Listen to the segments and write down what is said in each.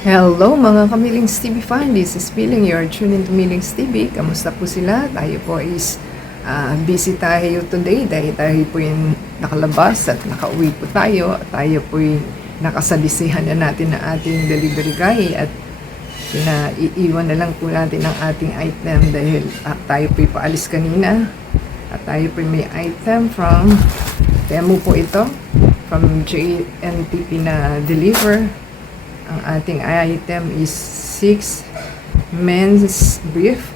Hello mga Kamilings TV fan, this is Piling, you are tuned into Milings TV. Kamusta po sila? Tayo po is busy tayo today dahil tayo po yung nakalabas at nakauwi po tayo. Tayo po yung nakasalisihan na natin na ating delivery guy at pinaiiwan na lang po natin ang ating item dahil tayo po yung paalis kanina. At tayo po may item from Temu po ito, from JNTP na deliver. Ang ating item is 6 men's brief.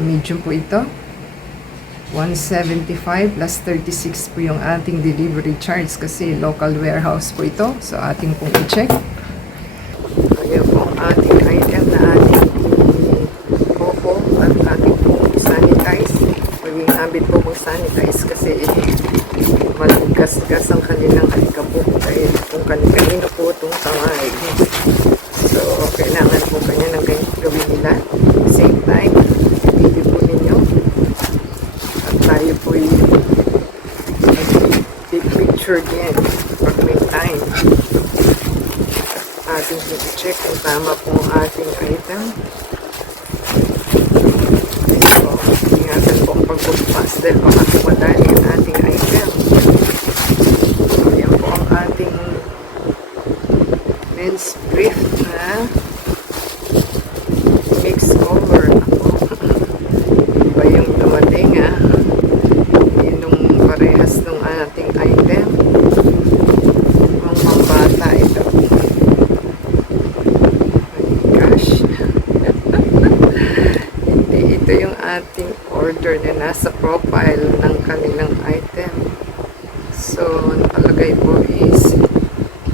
Medium po ito. 175 plus 36 po yung ating delivery charge kasi local warehouse po ito. So ating pong i-check. Ayan po ang ating item na ating popo at ating pong sanitize. Maging habit po mong sanitize kasi maligas-gas ang kanilang alikabok dahil kung kanino po itong kamay. So, kailangan po kanya ng gawin nila. Same time, pili po ninyo. At tayo po yung big picture din pag may time. At ating i-check kung tama po ang ating item. So, ingatan po ang pagbubukas dahil baka tumadali ang ating item. Ayan po ang ating men's brief na mix over. Iba yung dumating yun nung parehas nung ating item. Ang pambata ito. Ay gosh. Hindi ito yung ating order na nasa profile ng kanilang item. So, nakalagay po is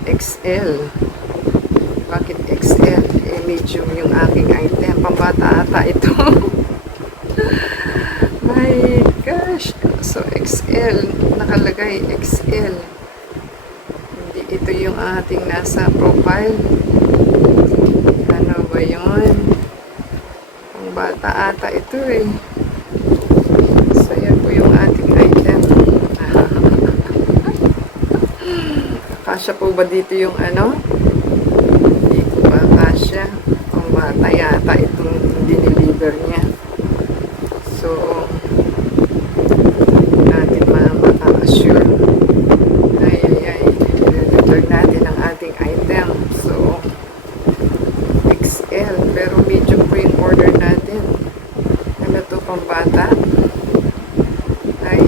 XL. Bakit XL? Medium yung aking item. Pambata ata ito. My gosh. So, XL. Nakalagay XL. Hindi ito yung ating nasa profile. Ano ba yun? Pambata ata ito eh. So, yan po yung ating item. Kasya po ba dito yung ano? Hindi po ba kasya? Ang bata yata itong diniliver niya. So, natin makaka-assure. Ay. Return natin ang ating item. So, XL. Pero medium po yung order natin. Ano to pang bata? Ay.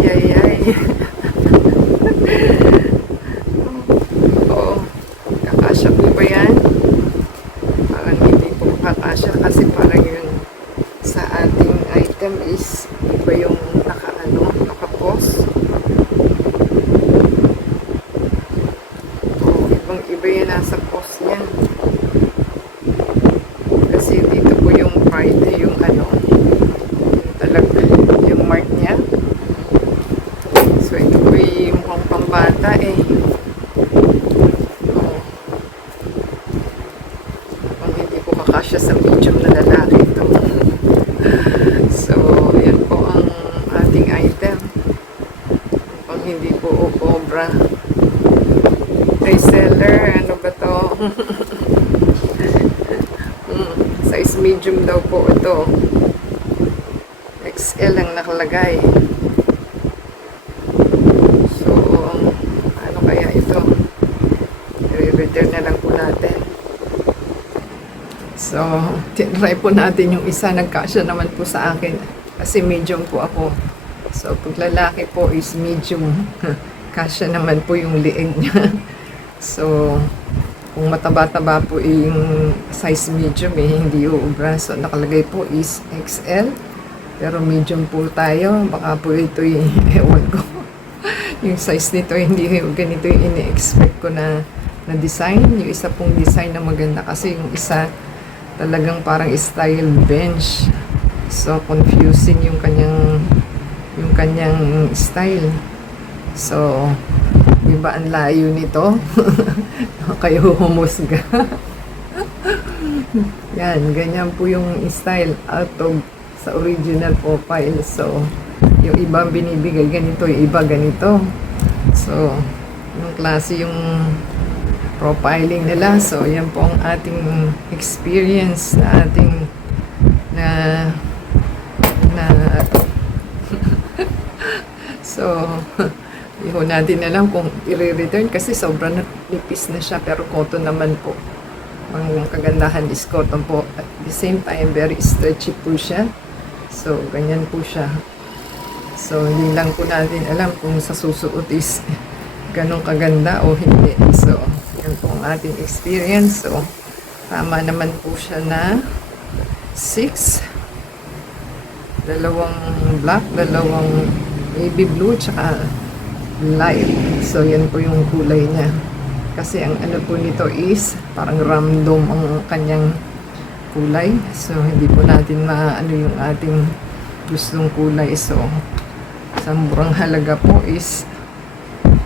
Kakasya po ba yan? Parang hindi po kakasya kasi parang yun sa ating item is iba yung naka-post. Ibang iba yan nasa post niya. Kasi dito po yung Friday, yung talaga, yung mark niya. So ito po yung mukhang pambata eh. Kasya sa medium na lalaki ito. So, yan po ang ating item. Pag hindi po cobra. Reseller, ano ba to? Size medium daw po ito. XL ang nakalagay. So, ano kaya ito? I-return na lang po natin. So, try po natin yung isa. Nagkasya naman po sa akin. Kasi medium po ako. So, pag lalaki po is medium. Kasya naman po yung liig niya. So, kung mataba-taba po yung size medium hindi uubra. So, nakalagay po is XL. Pero medium po tayo. Baka po ito ewan ko. Yung size nito, hindi ganito yung ini-expect ko na design. Yung isa pong design na maganda. Kasi yung isa, talagang parang style bench. So, confusing yung kanyang style. So, iba ang layo nito. Kayo humusga. Yan, ganyan po yung style out of sa original profile. So, yung iba binibigay ganito, yung iba ganito. So, yung klase yung profiling nila. So, yan po ang ating experience na ating na so, hindi ko natin alam kung i-return kasi sobrang nipis na siya, pero cotton naman po. Ang kagandahan is cotton po. At the same time, very stretchy po siya. So, ganyan po siya. So, hindi lang po natin alam kung sa susuot is ganong kaganda o hindi. So, yan po ang ating experience. So, tama naman po siya na 6. Dalawang black, dalawang navy blue, tsaka light. So, yan po yung kulay niya. Kasi ang ano po nito is parang random ang kanyang kulay. So, hindi po natin maano yung ating gustong kulay. So, sa murang halaga po is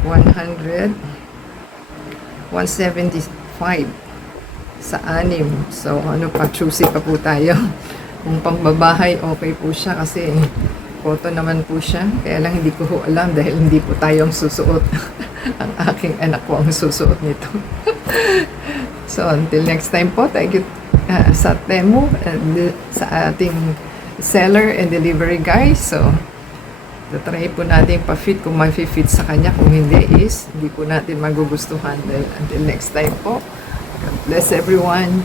175 sa 6. So, ano pa, choosy pa po tayo. Kung pambabahay, okay po siya kasi cotton naman po siya. Kaya lang hindi ko alam dahil hindi po tayo ang susuot. Ang aking anak ko ang susuot nito. So, until next time po, thank you sa Temu, sa ating seller and delivery guys. So, try po natin pa-fit kung may fit sa kanya. Kung hindi is, hindi po natin magugustuhan. Until next time po, God bless everyone.